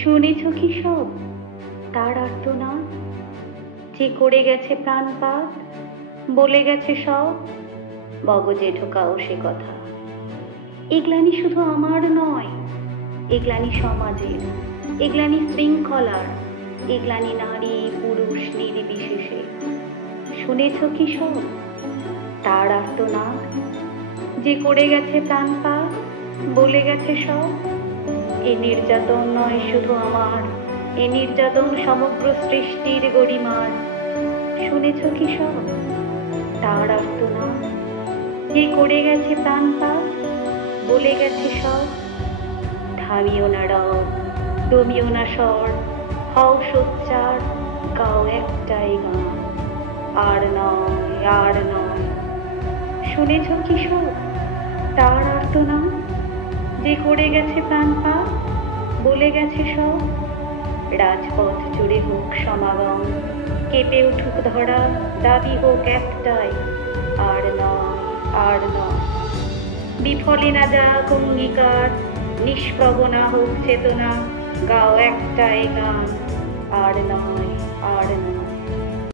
শুনেছ কি সব তার আর্তনাদ, যে করে গেছে প্রাণপাত, বলে গেছে সব, মগজে ঢোকাও সে কথা। এ গ্লানি শুধু আমার নয়, এ গ্লানি সমাজের, এ গ্লানি শৃঙ্খলার, এ গ্লানি নারী পুরুষ নির্বিশেষে। শুনেছ কি সব তার আর্তনাদ, যে করে গেছে প্রাণপাত, বলে গেছে সব। এ নির্যাতন নয় শুধু আমার, এ নির্যাতন সমগ্র সৃষ্টির গরিমার। শুনেছ কি সব তার আর্তনাদ, যে করে গেছে প্রাণপাত, বলে গেছে সব। থামিও না রব, দমিও না স্বর, হও সোচ্চার, গাও একটাই গান, আর নয় আর নয়। শুনেছ কি সব তার আর্তনাদ, যে করে গেছে প্রাণপাত, বলে গেছে সব। রাজপথ জুড়ে হোক সমাগম, কেঁপে উঠুক ধরা, দাবি হোক একটাই, আর নয় আর নয়। বিফলে না যাক অঙ্গীকার, নিষ্প্রভ না হোক চেতনা, গাও একটাই গান, আর নয় আর নয়।